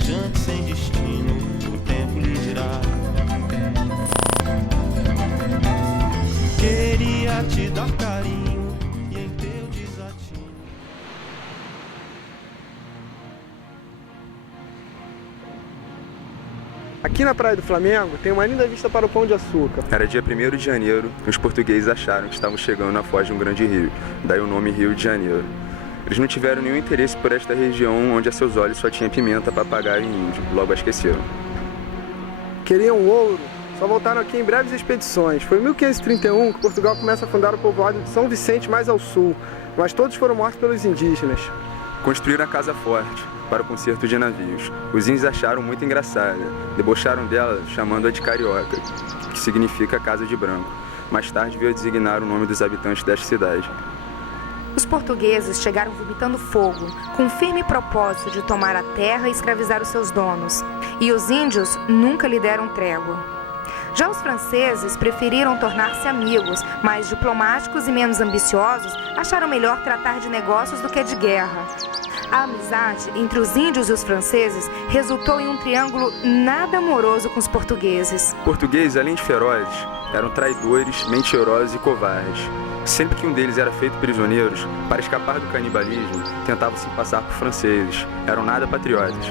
viajante sem destino, o tempo lhe dirá. Queria te dar carinho e em teu desatino. Aqui na Praia do Flamengo tem uma linda vista para o Pão de Açúcar. Era dia 1º de janeiro e os portugueses acharam que estavam chegando na foz de um grande rio, daí o nome Rio de Janeiro. Eles não tiveram nenhum interesse por esta região onde a seus olhos só tinha pimenta, papagaio e índio, logo a esqueceram. Queriam ouro, só voltaram aqui em breves expedições. Foi em 1531 que Portugal começa a fundar o povoado de São Vicente mais ao sul, mas todos foram mortos pelos indígenas. Construíram a Casa Forte para o conserto de navios. Os índios acharam muito engraçada, debocharam dela chamando-a de Carioca, que significa Casa de Branco. Mais tarde veio a designar o nome dos habitantes desta cidade. Os portugueses chegaram vomitando fogo, com o firme propósito de tomar a terra e escravizar os seus donos. E os índios nunca lhe deram trégua. Já os franceses preferiram tornar-se amigos, mais diplomáticos e menos ambiciosos, acharam melhor tratar de negócios do que de guerra. A amizade entre os índios e os franceses resultou em um triângulo nada amoroso com os portugueses. Os portugueses, além de ferozes, eram traidores, mentirosos e covardes. Sempre que um deles era feito prisioneiros, para escapar do canibalismo, tentavam se passar por franceses. Eram nada patriotas.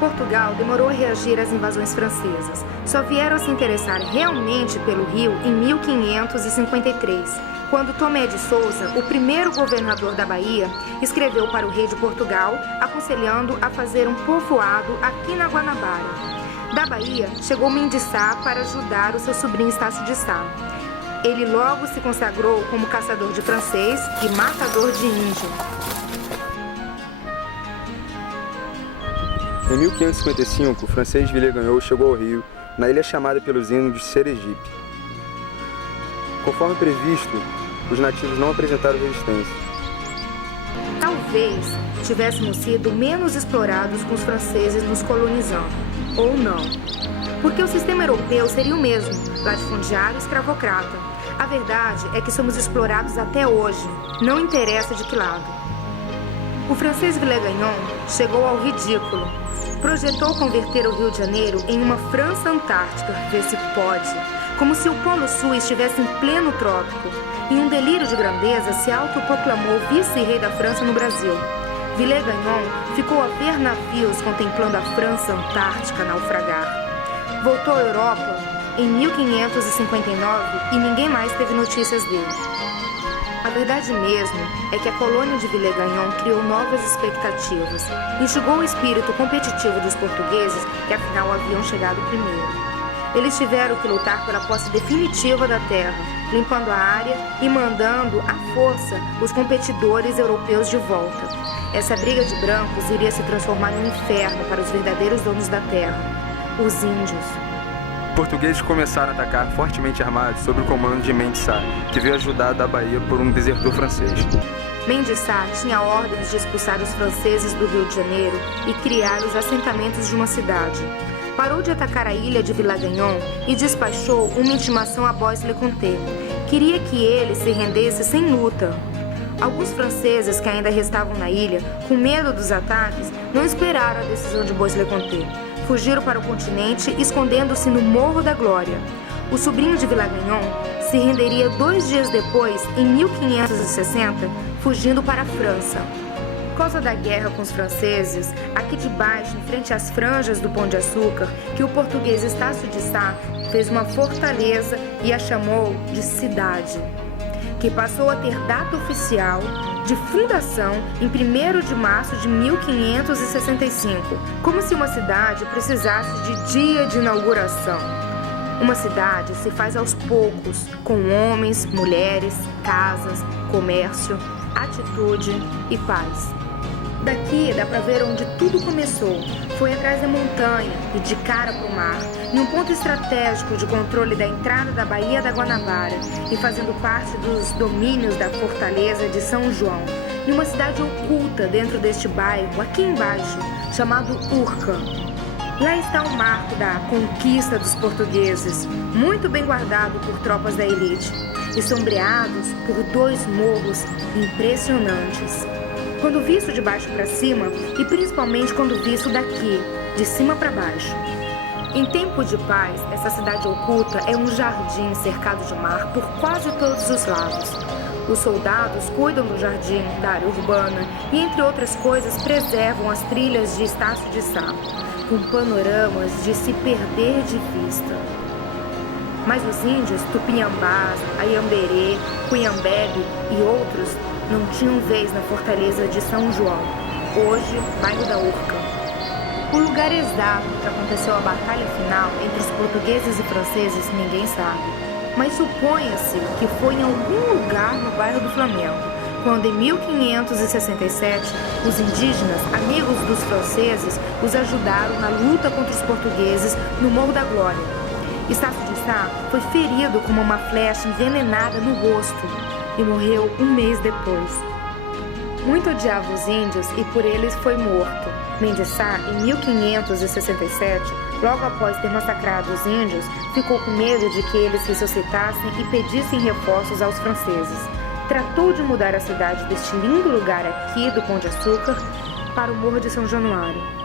Portugal demorou a reagir às invasões francesas. Só vieram a se interessar realmente pelo Rio em 1553, quando Tomé de Souza, o primeiro governador da Bahia, escreveu para o rei de Portugal, aconselhando a fazer um povoado aqui na Guanabara. Da Bahia, chegou Mendes Sá para ajudar o seu sobrinho Estácio de Sá. Ele logo se consagrou como caçador de francês e matador de índio. Em 1555, o francês Villegagnon chegou ao Rio, na ilha chamada pelos índios de Sergipe. Conforme previsto, os nativos não apresentaram resistência. Talvez tivéssemos sido menos explorados com os franceses nos colonizando, ou não. Porque o sistema europeu seria o mesmo, latifundiário e escravocrata. A verdade é que somos explorados até hoje, não interessa de que lado. O francês Villegagnon chegou ao ridículo. Projetou converter o Rio de Janeiro em uma França Antártica, vê se pode, como se o Polo Sul estivesse em pleno trópico. Em um delírio de grandeza, se autoproclamou vice-rei da França no Brasil. Villegagnon ficou a ver navios contemplando a França Antártica naufragar. Voltou à Europa em 1559 e ninguém mais teve notícias dele. A verdade mesmo é que a colônia de Villegagnon criou novas expectativas, instigou o espírito competitivo dos portugueses, que afinal haviam chegado primeiro. Eles tiveram que lutar pela posse definitiva da terra, limpando a área e mandando à força os competidores europeus de volta. Essa briga de brancos iria se transformar num inferno para os verdadeiros donos da terra, os índios. Os portugueses começaram a atacar fortemente armados sob o comando de Mendes Sá, que veio ajudado da Bahia por um desertor francês. Mendes Sá tinha ordens de expulsar os franceses do Rio de Janeiro e criar os assentamentos de uma cidade. Parou de atacar a ilha de Villegagnon e despachou uma intimação a Bois-le-Comte. Queria que ele se rendesse sem luta. Alguns franceses que ainda restavam na ilha, com medo dos ataques, não esperaram a decisão de Bois-le-Comte. Fugiram para o continente, escondendo-se no Morro da Glória. O sobrinho de Villegagnon se renderia 2 dias depois, em 1560, fugindo para a França. Por causa da guerra com os franceses, aqui de baixo, em frente às franjas do Pão de Açúcar, que o português Estácio de Sá fez uma fortaleza e a chamou de cidade, que passou a ter data oficial de fundação em 1º de março de 1565, como se uma cidade precisasse de dia de inauguração. Uma cidade se faz aos poucos, com homens, mulheres, casas, comércio, atitude e paz. Daqui dá para ver onde tudo começou. Foi atrás da montanha e de cara para o mar, em um ponto estratégico de controle da entrada da Baía da Guanabara e fazendo parte dos domínios da Fortaleza de São João, em uma cidade oculta dentro deste bairro, aqui embaixo, chamado Urca. Lá está o marco da conquista dos portugueses, muito bem guardado por tropas da elite, e sombreados por 2 morros impressionantes. Quando visto de baixo para cima, e principalmente quando visto daqui, de cima para baixo. Em tempo de paz, essa cidade oculta é um jardim cercado de mar por quase todos os lados. Os soldados cuidam do jardim, da área urbana e, entre outras coisas, preservam as trilhas de Estácio de Sá, com panoramas de se perder de vista. Mas os índios Tupinambás, Ayamberê, Cunhambebe e outros não tinham vez na fortaleza de São João, hoje bairro da Urca. O lugar exato que aconteceu a batalha final entre os portugueses e franceses ninguém sabe, mas suponha-se que foi em algum lugar no bairro do Flamengo, quando em 1567 os indígenas, amigos dos franceses, os ajudaram na luta contra os portugueses no Morro da Glória. Estácio de Sá foi ferido com uma flecha envenenada no rosto e morreu um mês depois. Muito odiava os índios e por eles foi morto. Mendes Sá, em 1567, logo após ter massacrado os índios, ficou com medo de que eles ressuscitassem e pedissem reforços aos franceses. Tratou de mudar a cidade deste lindo lugar aqui do Pão de Açúcar para o Morro de São Januário.